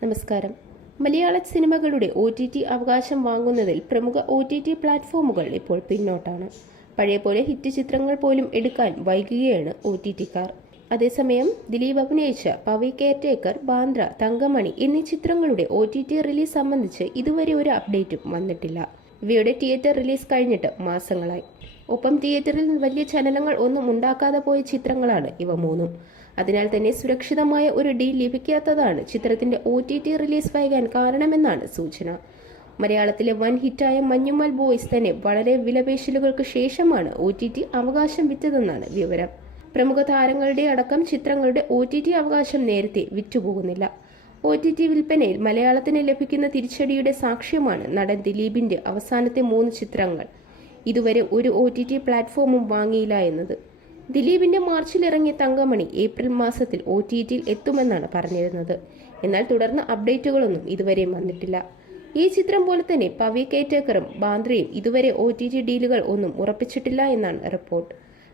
നമസ്കാരം. മലയാള സിനിമകളുടെ O T T അവകാശം വാങ്ങുന്നതിൽ പ്രമുഖ ഒ ടി ടി പ്ലാറ്റ്ഫോമുകൾ ഇപ്പോൾ പിന്നോട്ടാണ്. പഴയ പോലെ ഹിറ്റ് ചിത്രങ്ങൾ പോലും എടുക്കാൻ വൈകുകയാണ് ഒ ടി ടിക്കാർ അതേസമയം ദിലീപ് അഭിനയിച്ച പവി കെയർടേക്കർ ബാന്ദ്ര തങ്കമണി എന്നീ ചിത്രങ്ങളുടെ ഒ ടി ടി റിലീസ് സംബന്ധിച്ച് ഇതുവരെ ഒരു അപ്ഡേറ്റും വന്നിട്ടില്ല. ഇവയുടെ തിയേറ്റർ റിലീസ് കഴിഞ്ഞിട്ട് മാസങ്ങളായി. ഒപ്പം തിയേറ്ററിൽ വലിയ ചലനങ്ങൾ ഒന്നും ഉണ്ടാക്കാതെ പോയ ചിത്രങ്ങളാണ് ഇവ മൂന്നും. അതിനാൽ തന്നെ സുരക്ഷിതമായ ഒരു ഡീൽ ലഭിക്കാത്തതാണ് ചിത്രത്തിന്റെ ഒ ടി ടി റിലീസ് വൈകാൻ കാരണമെന്നാണ് സൂചന. മലയാളത്തിലെ വൻ ഹിറ്റായ മഞ്ഞുമൽ ബോയ്സ് തന്നെ വളരെ വിലപേശലുകൾക്ക് ശേഷമാണ് ഒ ടി ടി അവകാശം വിറ്റതെന്നാണ് വിവരം. പ്രമുഖ താരങ്ങളുടെ അടക്കം ചിത്രങ്ങളുടെ ഒ ടി ടി അവകാശം നേരത്തെ വിറ്റുപോകുന്നില്ല. ഒ ടി ടി വിൽപ്പനയിൽ മലയാളത്തിന് ലഭിക്കുന്ന തിരിച്ചടിയുടെ സാക്ഷ്യമാണ് നടൻ ദിലീപിന്റെ അവസാനത്തെ മൂന്ന് ചിത്രങ്ങൾ. ഇതുവരെ ഒരു ഒ ടി ടി പ്ലാറ്റ്ഫോമും വാങ്ങിയില്ല എന്നത്. ദിലീപിന്റെ മാർച്ചിൽ ഇറങ്ങിയ തങ്കമണി ഏപ്രിൽ മാസത്തിൽ ഒ ടി ടിയിൽ എത്തുമെന്നാണ് പറഞ്ഞിരുന്നത്. എന്നാൽ തുടർന്ന് അപ്ഡേറ്റുകളൊന്നും ഇതുവരെയും വന്നിട്ടില്ല. ഈ ചിത്രം പോലെ തന്നെ പവി കേറ്റേക്കറും ബാന്ദ്രയും ഇതുവരെ ഒ ടി ടി ഡീലുകൾ ഒന്നും ഉറപ്പിച്ചിട്ടില്ല എന്നാണ് റിപ്പോർട്ട്.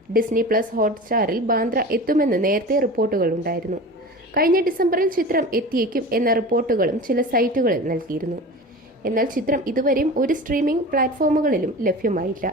ഡിസ്നി പ്ലസ് ഹോട്ട്സ്റ്റാറിൽ ബാന്ദ്ര എത്തുമെന്ന് നേരത്തെ റിപ്പോർട്ടുകൾ ഉണ്ടായിരുന്നു. കഴിഞ്ഞ ഡിസംബറിൽ ചിത്രം എത്തിയേക്കും എന്ന റിപ്പോർട്ടുകളും ചില സൈറ്റുകളിൽ നൽകിയിരുന്നു. എന്നാൽ ചിത്രം ഇതുവരെയും ഒരു സ്ട്രീമിംഗ് പ്ലാറ്റ്ഫോമുകളിലും ലഭ്യമായില്ല.